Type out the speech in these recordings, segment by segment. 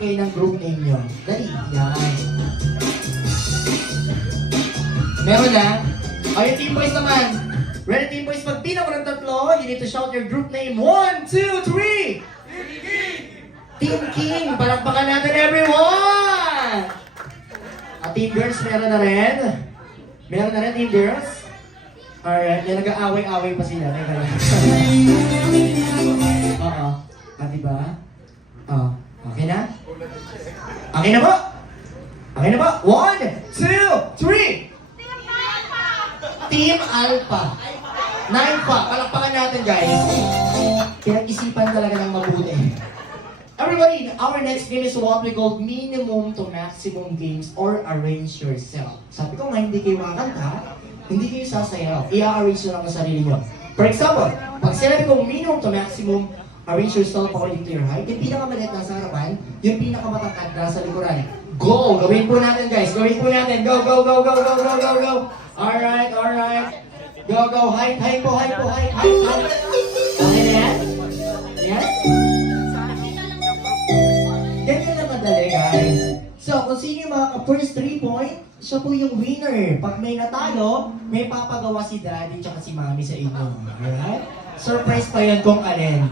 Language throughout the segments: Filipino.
kayo ng group name nyo. Dali, yan. Meron na? Okay, Team Boys naman. Ready, Team Boys? Pag pina mo ng tatlo, you need to shout your group name. 1, 2, 3! Team King! Palakpakan natin, everyone! At Team Girls, meron na rin. Meron na rin, Team Girls. Alright, yan nag-aaway-aaway pa sila. Teka lang. Oo. Diba? Okay na? Okay na ba? Okay na ba? 1, 2, 3! Team Alpha. 9 pa. Palakpakan natin, guys. Pinag-isipan talaga ng mabuti. Everybody, our next game is what we call minimum to maximum games or arrange yourself. Sabi ko nga, hindi kayo makakanta, hindi kayo sasayaw. I-arrange nyo lang ang sarili nyo. For example, pag sinabi ko minimum to maximum, arrange yourself according to your height, yung pinakamaliit nasa harapan, yung pinakamatangkad nasa likuran. Go! Gawin po natin, guys. Gawin po natin. Go, go, go, go, go, go, go, go. Alright, alright. Go, go. Height, height po, height po, height, height, height. Okay na yan? Yes? Ganyan na madali, guys. So, kung sino yung mga first 3 point, siya po yung winner. Pag may natalo, may papagawa si daddy tsaka si mami sa inyo. Alright? Surprise pa yun kung alin.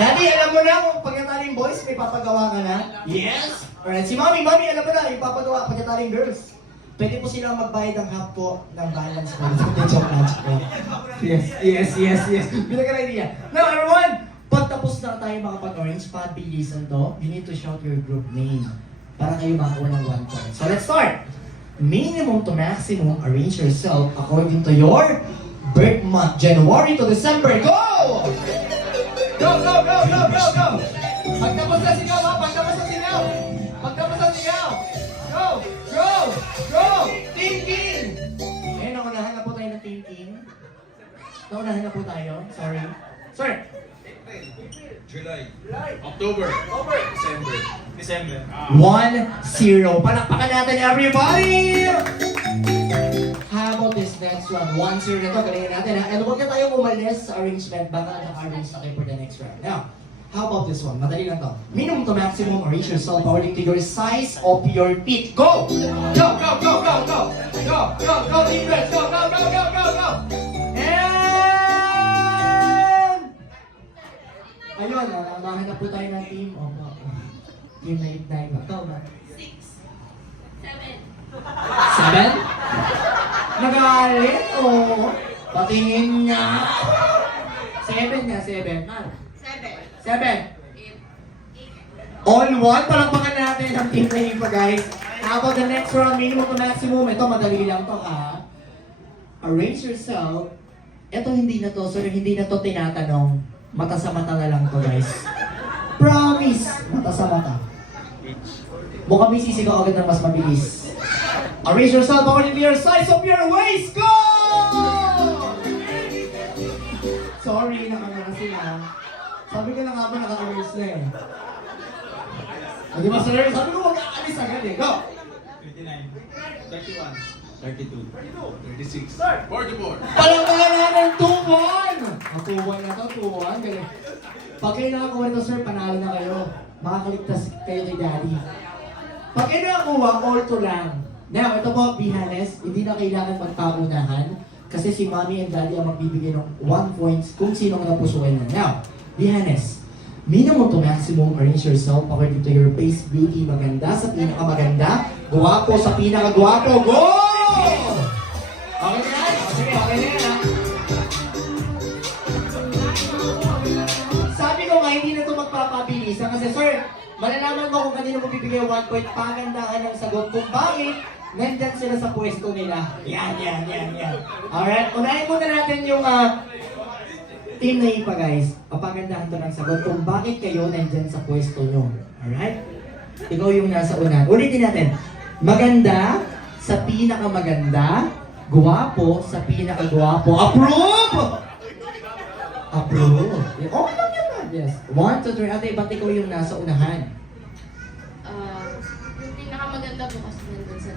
Daddy, alam mo na kung pag natalo yung boys, may papagawa ka na? Yes! Alright, si mami, alam mo na, yung papagawa pag natalo yung girls. Pwede po silang magbayad ng half po ng balance po. Yes. Bilang ka idea. Now, everyone, pagtapos na tayo makapag-orange, pabilisan to, you need to shout your group name para kayo makakuha ng 1 point. So, let's start. Minimum to maximum, arrange yourself according to your birth month. January to December. Go! Go, go, go, go, go, go! Pagtapos na sigaw, ha? Pagtapos na sigaw! Pagtapos na sigaw! Go! Go! Go! Team King! Eh, naunahan na po tayo ng Team King. Naunahan na po tayo. Sorry. July. October. December. 1-0. Palakpakan natin, everybody! How about this next one? 1-0 na to. Galingan natin, ha? And huwag na tayong umalis sa arrangement. Baka naka-arrange na kayo for the next round. Now, how about this one? Madali lang to. Minimum to maximum, arrange yourself according to your size of your feet. Go! Go, go, go, go, go! Go, go, go, Team Reds! Go, go, go, go, go, go! And... Ayun, namahan na po tayo ng team. Team na ignite ba? Ikaw ba? 6, 7. 7? Nagalit? Oo. Patingin niya. 7 nga, 7. 7. All 1, palakpakan natin ang team na iba, guys. How about the next round, minimum to maximum? Ito, madali lang to, ha? Arrange yourself. Ito, hindi na to, sir, hindi na to tinatanong. Mata sa mata na lang to, guys. Promise! Mata sa mata. Mukhang may sisigaw agad na mas mabilis. Arrange yourself according to your size of your waist. Go! Sorry, nakangara sila. Sabi ko na nga ba naka-arrange na eh. Di ba, sir? Sabi ko huwag aalis agad eh. Go! 29. 31. 32. 36. 44. Palanggalan natin 2-1! Ang 2-1 na to, 2-1. Galing. Pag kayo nakakuha nito, sir, panalo na kayo. Makakaligtas kayo kay daddy. Pag kayo nakakuha, all to lang. Now, ito po, be honest, hindi na kailangan magpaunahan kasi si mommy and daddy ang magbibigay ng 1 points kung sino ang napusuan na. Now, be honest. Minimum to maximum, arrange yourself according to your face, beauty, maganda sa pinakamaganda, guwapo sa pinakagwapo. Go! Okay na yan? Sige, okay na yan, ha? Sabi ko nga, hindi na ito magpapabilisan kasi, sir, malalaman mo kung kanino mo bibigay 1 point, pagandahan ng sagot kung bakit nandyan sila sa pwesto nila. Yan. Alright, unahin muna natin yung team na ipa, guys. Papagandahan to ng sagot kung bakit kayo nandyan sa pwesto nyo. Alright? Ikaw yung nasa una. Ulitin natin. Maganda sa pinakamaganda, guwapo sa pinakagwapo. Approve! Approve. Okay lang yan, man. Yes. 1, 2, 3. Ate, ba't ikaw yung nasa unahan? Yung pinakamaganda po kasi nandun sa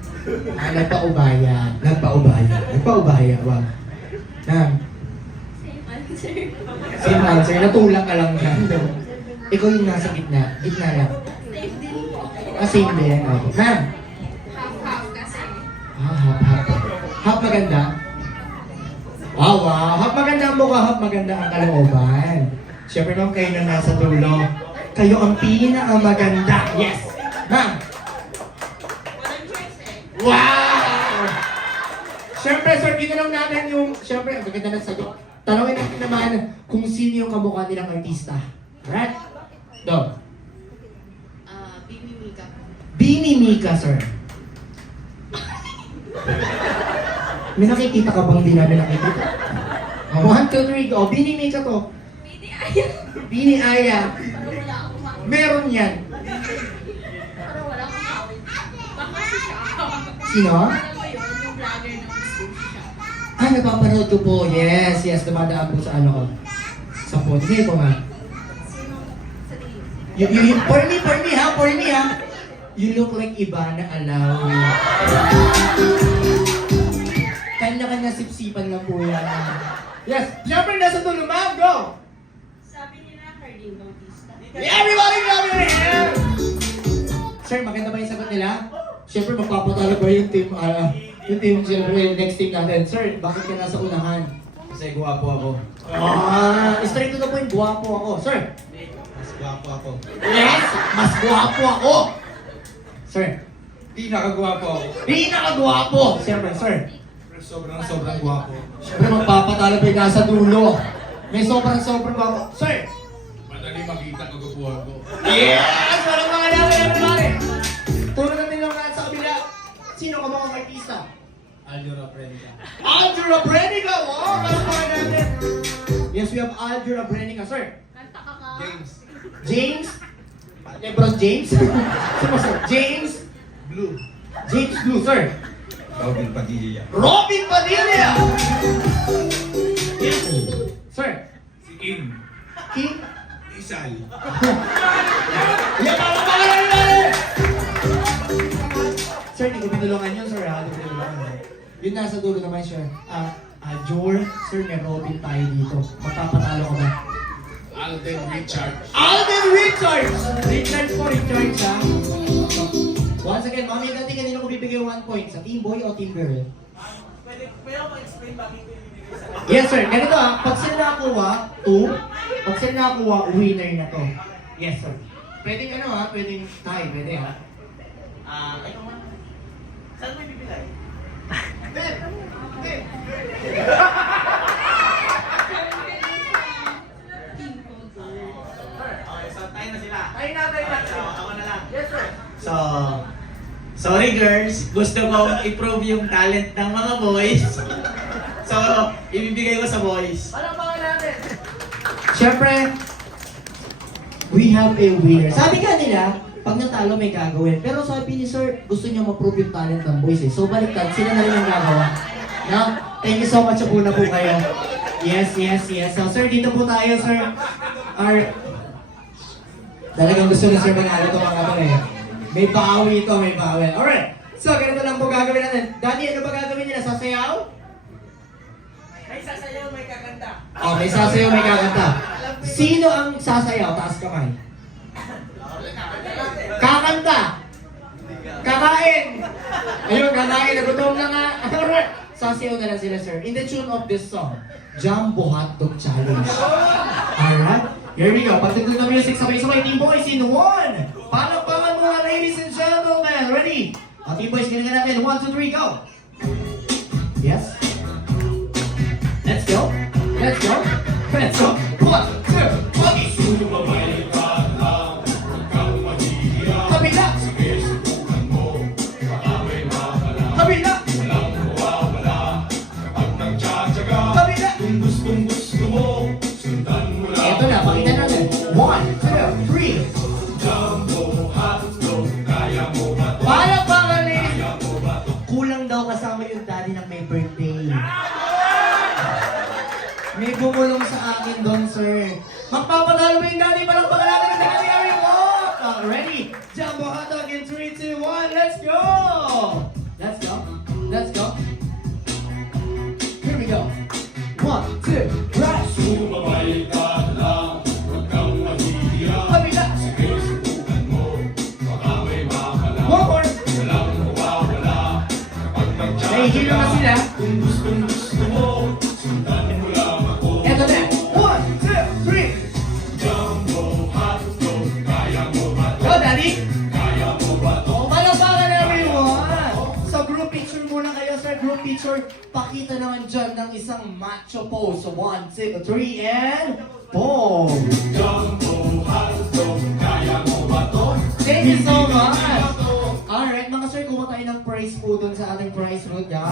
Nagpaubaya. Wow. same answer. Same answer. Natulak ka lang dyan. Ikaw yung nasa gitna. Gitna lang. Same din. Okay. Ma'am. Half-half kasi. Hap. Hap maganda? Wow. Hap maganda ang mukha, hap maganda ang kalooban. Siyempre naman kayo na nasa dulo. Kayo ang pinakamaganda. Yes! Ma'am. Walang choice eh. Wow! Siyempre, sir, tinanong natin yung... Siyempre, ang maganda na sagot. Tanongin natin naman kung sino yung kamukha nilang artista. Alright? Dog. Bibi Mika. Bini Mika, sir. May nakikita ka bang di namin nakikita? 1, 2, 3, go. Bini Mika to. Bibi Aya. Bini Aya. Parang wala akong makawin. Meron yan. Parang wala akong makawin. Baka si siya. Sino? Alam mo yun, yung vlogger ng school siya. Ah, napapanood ko po. Yes, dumadaan po sa ano ko. Sa po. Sige po, ma'am. Sino sa tingin? For me ha. You look like Ivana Alawi. Kanya-kanya sipsipan lang po yan. Yes, siyempre nasa dulo, ma'am. Go! Sabi nila, Harding Bautista. Everybody love your hair! Sir, maganda ba yung sagot nila? Siyempre, magpapatalo ba yung team, siyempre, next team natin. Sir, bakit ka nasa unahan? Kasi guwapo ako. Straight to the point, guwapo ako. Sir, Mas guwapo ako. yes, mas guwapo ako. Sir, Pinakagwapo ako. pinakagwapo. Siyempre, sir. Sobrang guwapo. Siyempre, magpapatalo ba yung nasa dulo? May sobrang guwapo. Sir, Madali makita kagupuhan ko. yes! Walang mga namin, everybody! Tulad natin lang natin sa kabila. Sino ka mga artista? Aljura Predica. Aljura Brenica! Wow! Kalamahan natin! Yes, we have Aljura Brenica, sir. Kanta ka ka. James. James? Lebron James? Sino, sir? James? Blue. James Blue, sir. Robin Padilla. Robin Padilla! Yes. Sir, Si Kim. King? Isal. Yan, kalamahan natin! Sir, hindi ko pinulungan yun, sir. Hindi ko pinulungan. Yun nasa dulo naman, sir. Jor, sir, may Robin tayo dito. Magpapatalo ka ba? Alden Richard. Alden Richards! Richards po, Richards, ha? Once again, mami, dati kanina ko bibigay 1 point. Sa team boy o team girl? Pwede ako explain bakit ko ibibigay sa Yes, sir. Ganito, ha? Pag sila nakakuha, 2. Pag sila nakakuha, winner na to. Yes, sir. Pwedeng ano, ha? Pwedeng tie. Pwede, ha? Ikaw man. Saan mo ibibigay? Okay, so tayo na sila. Tayo na. So, ako na lang. Yes, sir. So, sorry girls, gusto kong i-prove yung talent ng mga boys. So, ibibigay ko sa boys. Palakpakan natin. Siyempre, we have a winner. Sabi nga nila, pag natalo may gagawin. Pero sabi ni sir, gusto niya ma-prove yung talent ng boys eh. So baliktad, sila na rin ang gagawa. Now, thank you so much po na po kayo. Yes. So sir, dito po tayo sir. Talagang gusto ni sir manalo itong mga to eh. May bawi ito, may bawi. Alright, so ganito lang po gagawin natin. Daddy, ano ba gagawin nila? Sasayaw? May sasayaw, may kakanta. Oh, may sasayaw, may kakanta. Sino ang sasayaw? Taas kamay. Kakanta! Kakain! Ayun, kakain. Nagutom na nga. Alright. Sasayaw na lang sila, sir. In the tune of this song, Jumbo Hotdog Challenge. Alright. Here we go. Pagtugtog na music, sabay-sabay. Team Boys in 1. Palakpakan mo, ladies and gentlemen. Ready? Team Boys, galingan natin. 1, 2, 3, go! Yes? Let's go. Let's go. 1, 2, 3. Kabila! Kabila! Kabila! Ito na, pakita natin. 1, 2, 3. Palakpakan ni! Kulang daw kasama yung daddy ng may birthday. May bumulong sa akin doon, sir. Magpapatalo mo yung daddy, palakpakan natin ang daddy. Ready? Jumbo hotdog in 3, 2, 1, let's go! Let's go. Let's go. Here we go. 1, 2, rush! Kabila! One more. Nahihilo na sila. Eto na. 1, 2, 3. Go, Daddy. Palakpakan everyone! Sa group picture muna kayo, sir. Group picture. Pakita naman dyan ng isang macho pose. So 1, 2, 3, and boom! Thank you so much! Alright, mga sir, kuha tayo ng prize po dun sa ating prize room,